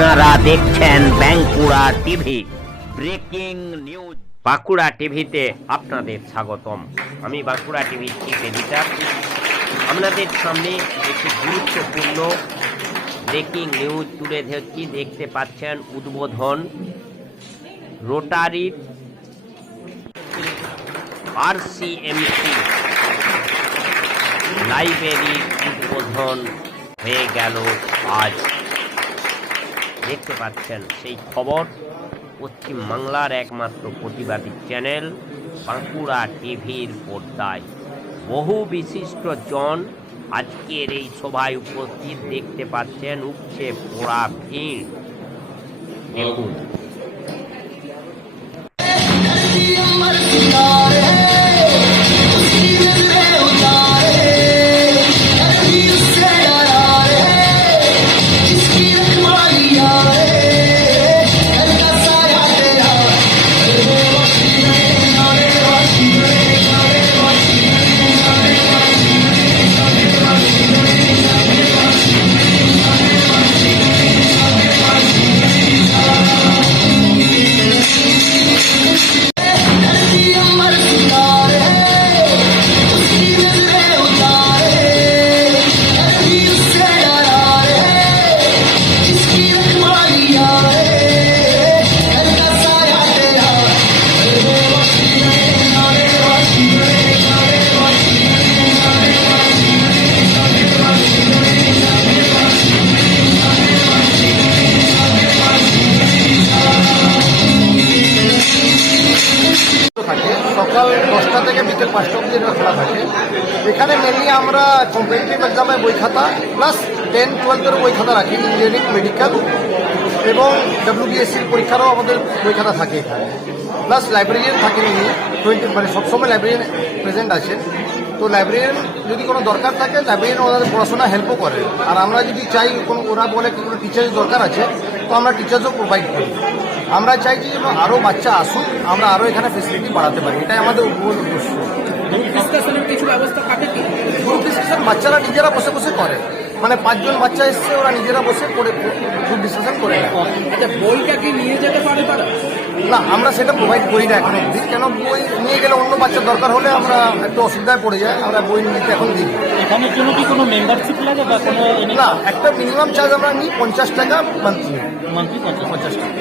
আপনারা দেখছেন Bankura TV breaking news. Bankura টিভিতে আপনাদের স্বাগতম। আমি বাঁকুড়া টিভির চিফ এডিটর। আপনাদের সামনে একটি গুরুত্বপূর্ণ ব্রেকিং নিউজ তুলে ধরছি। দেখতে পাচ্ছেন উদ্বোধন রোটারির RCMC লাইব্রেরির উদ্বোধন হয়ে গেল আজ। দেখতে পাচ্ছেন সেই খবর পশ্চিমবাংলার একমাত্র প্রতিবাদী চ্যানেল বাঁকুড়া টিভির পর্দায়। বহু বিশিষ্ট জন আজকের এই সভায় উপস্থিত। দেখতে পাচ্ছেন উপচে পড়া ভিড়। দেখুন। সকাল 10টা থেকে বিকেল 5টা অবধি এটা খোলা থাকে। এখানে মেনলি আমরা কম্পিটিটিভ এক্সামের বই খাতা প্লাস 10-12-এর বই খাতা রাখি, ইঞ্জিনিয়ারিং, মেডিকেল এবং WBSC পরীক্ষারও আমাদের বই খাতা থাকে এখানে। প্লাস লাইব্রেরিয়ান থাকেন উনি 20 মানে সবসময় লাইব্রেরিয়ান প্রেজেন্ট আছে। তো লাইব্রেরিয়ান যদি কোনো দরকার থাকে লাইব্রেরিয়ান ওনাদের পড়াশোনা হেল্পও করে। আর আমরা যদি চাই কোনো ওরা বলে কি কোনো টিচারের দরকার আছে তো আমরা টিচার্সও প্রোভাইড করি। আমরা চাইছি যেন আরও বাচ্চা আসুক, আমরা আরও এখানে ফেসিলিটি বাড়াতে পারি, এটাই আমাদের মূল উদ্দেশ্য। গ্রুপ ডিসকাশনের কিছু ব্যবস্থা থাকে কি? গ্রুপ ডিসকাশন বাচ্চারা নিজেরা বসে বসে করে, মানে 5 জন বাচ্চা এসছে, ওরা নিজেরা বসে করে গ্রুপ ডিসকাশন করে। আচ্ছা, বইটা কি নিয়ে যেতে পারে তারা? না, আমরা সেটা প্রোভাইড করি না এখন অবধি, কেন বই নিয়ে গেলে অন্য বাচ্চার দরকার হলে আমরা একটু অসুবিধায় পড়ে যায়, আমরা বই নিতে এখন দিই। এখানের জন্য কি কোনো মেম্বারশিপ লাগে বা কোনো? না, একটা মিনিমাম চার্জ আমরা নিই 50 টাকা মান্থলি। 50 টাকা।